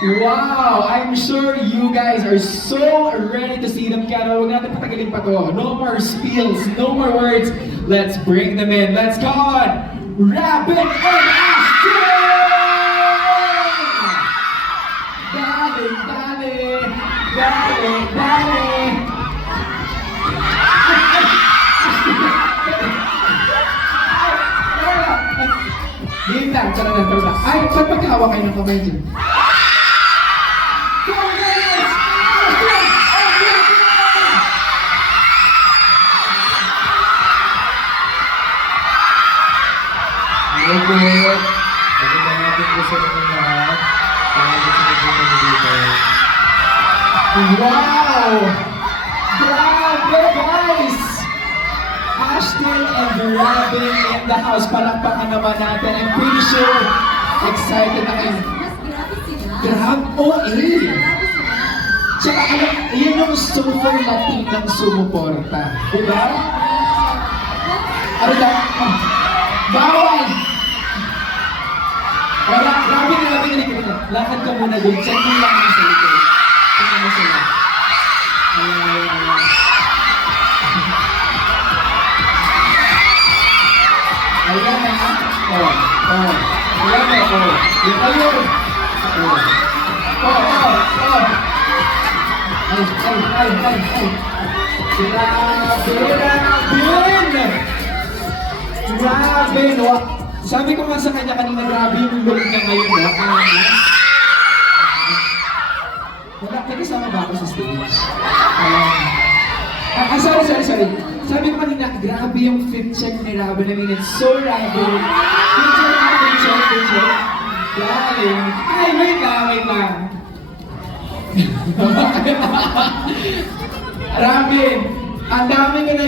Wow! I'm sure you guys are so ready to see them. Kaya huwag natin patagalin pa to. No more spills, no more words. Let's bring them in. Let's call on Robin and Ashton! Dali, dali, dali, dali. Game lang, tara na. Ay, ba't magkahawa kayo ng kamay dyan? Hello po. Magandang natin po sa inyo lahat. Salamat sa pagpunta dito. Wow! Grabe guys! Ashton and Robin in the house. Palakpakan naman natin. I'm pretty sure excited na kayo. Mas grabe sila. Grabe! Oh, eh! Grabe sila. Tsaka alam, yun yung super Latin ng sumuporta. Diba? Ano daw? Oh, bawal! Wala, grabe na namin nalikod. Lakad ka muna doon. Check mo lang sa likod. Check mo sila. Ayan. Ayan na ha? Oh. Ayan na, oh. Yan kayo. Oh. Ay. Grabe, no? Sabi ko nga sa kanya kanina, grabe yung look niya ngayon, no? Wala, kasama ba ako sa stage? Sorry. Sabi ko kanina, grabe yung fit check ni Robin. I mean, it's so Robin. Fit check. Galing. Ay, wait lang. Robin, ang dami ka na